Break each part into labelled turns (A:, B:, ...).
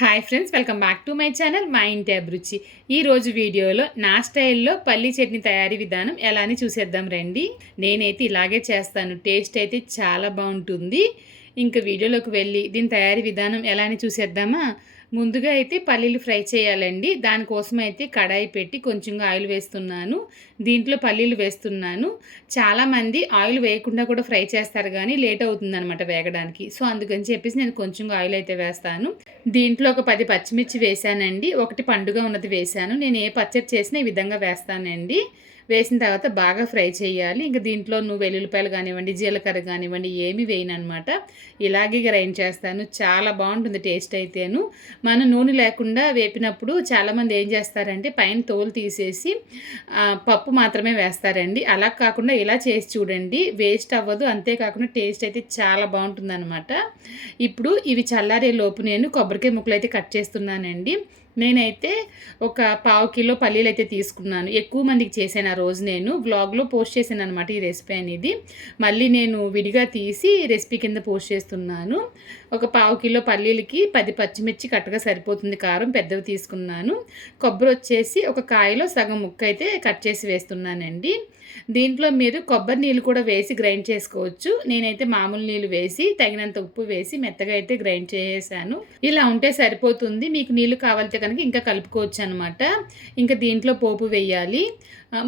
A: Hi friends welcome back to my channel మా ఇంటి అభిరుచి ఈ రోజు వీడియోలో నా స్టైల్లో పల్లీ చట్నీ తయారీ విధానం ఎలా అని చూసేద్దాం రండి. నేనైతే ఇలాగే చేస్తాను టేస్ట్ అయితే చాలా బాగుంటుంది. ఇంకా వీడియోలోకి వెళ్ళి దీని తయారీ విధానం ఎలా అని చూసేద్దామా? ముందుగా అయితే పల్లీలు ఫ్రై చేయాలండి. దానికోసం అయితే కడాయి పెట్టి కొంచెంగా ఆయిల్ వేస్తున్నాను. దీంట్లో పల్లీలు వేస్తున్నాను. చాలామంది ఆయిల్ వేయకుండా కూడా ఫ్రై చేస్తారు కానీ లేట్ అవుతుంది అనమాట వేగడానికి. సో అందుకని చెప్పేసి నేను కొంచెంగా ఆయిల్ అయితే వేస్తాను. దీంట్లో ఒక పది పచ్చిమిర్చి వేసానండి ఒకటి పండుగ ఉన్నది వేసాను నేను ఏ పచ్చడి చేసినా ఈ విధంగా వేస్తానండి. వేసిన తర్వాత బాగా ఫ్రై చేయాలి. ఇంకా దీంట్లో నువ్వు వెల్లుల్లిపాయలు కానివ్వండి జీలకర్ర కానివ్వండి ఏమి వేయను అనమాట ఇలాగే గ్రైండ్ చేస్తాను. చాలా బాగుంటుంది టేస్ట్ అయితేను. మనం నూనె లేకుండా వేపినప్పుడు చాలామంది ఏం చేస్తారంటే పైన తోలు తీసేసి పప్పు మాత్రమే వేస్తారండి. అలా కాకుండా ఇలా చేసి చూడండి. వేస్ట్ అవ్వదు. అంతేకాకుండా టేస్ట్ అయితే చాలా బాగుంటుంది అనమాట ఇప్పుడు ఇవి చల్లారే లోపు నేను కొబ్బరికాయ ముక్కలు అయితే కట్ చేస్తున్నానండి. నేనైతే ఒక పావు కిలో పల్లీలు అయితే తీసుకున్నాను. ఎక్కువ మందికి చేశాను ఆ రోజు నేను. బ్లాగ్లో పోస్ట్ చేశాను అనమాట ఈ రెసిపీ అనేది. మళ్ళీ నేను విడిగా తీసి రెసిపీ కింద పోస్ట్ చేస్తున్నాను. ఒక పావు కిలో పల్లీలకి పది పచ్చిమిర్చి కట్టగా సరిపోతుంది. కారం పెద్దవి తీసుకున్నాను. కొబ్బరి వచ్చేసి ఒక కాయలో సగం ముక్క అయితే కట్ చేసి వేస్తున్నానండి. దీంట్లో మీరు కొబ్బరి నీళ్ళు కూడా వేసి గ్రైండ్ చేసుకోవచ్చు. నేనైతే మామూలు నీళ్ళు వేసి తగినంత ఉప్పు వేసి మెత్తగా అయితే గ్రైండ్ చేసేసాను ఇలా ఉంటే సరిపోతుంది. మీకు నీళ్ళు కావాలితే కనుక ఇంకా కలుపుకోవచ్చు అనమాట ఇంకా దీంట్లో పోపు వేయాలి.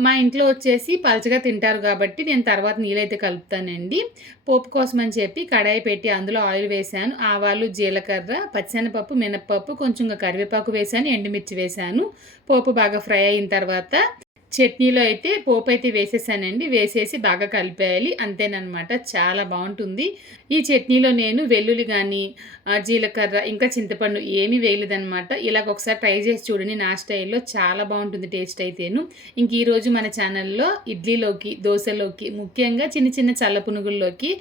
A: మా ఇంట్లో వచ్చేసి పలచగా తింటారు కాబట్టి నేను తర్వాత నీళ్ళైతే కలుపుతానండి. పోపు కోసం అని చెప్పి కడాయి పెట్టి అందులో ఆయిల్ వేసాను ఆవాలు జీలకర్ర పచ్చిశనగపప్పు మినప్పప్పు కొంచెం కరివేపాకు వేసాను ఎండుమిర్చి వేసాను పోపు బాగా ఫ్రై అయిన తర్వాత చట్నీలో అయితే పోపు అయితే వేసేసానండి. వేసేసి బాగా కలిపేయాలి. అంతేనమాట చాలా బాగుంటుంది. ఈ చట్నీలో నేను వెల్లుల్లి కానీ జీలకర్ర ఇంకా చింతపండు ఏమీ వేయలేదనమాట ఇలాగ ఒకసారి ట్రై చేసి చూడండి. నా స్టైల్లో చాలా బాగుంటుంది టేస్ట్ అయితేను. ఇంక ఈరోజు మన ఛానల్లో ఇడ్లీలోకి దోశలోకి ముఖ్యంగా చిన్న చిన్న చల్ల పునుగుల్లోకి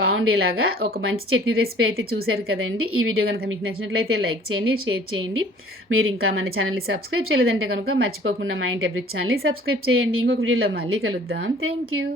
A: బాగుండేలాగా ఒక మంచి చట్నీ రెసిపీ అయితే చూశారు కదండి. ఈ వీడియో కనుక మీకు నచ్చినట్లయితే లైక్ చేయండి షేర్ చేయండి. మీరు ఇంకా మన ఛానల్ని సబ్స్క్రైబ్ చేయలేదంటే కనుక మర్చిపోకుండా మా ఇంటి అభివృద్ధి ఛానల్ని సబ్స్క్రైబ్ చేయండి. ఇంకొక వీడియోలో మళ్ళీ కలుద్దాం. Thank you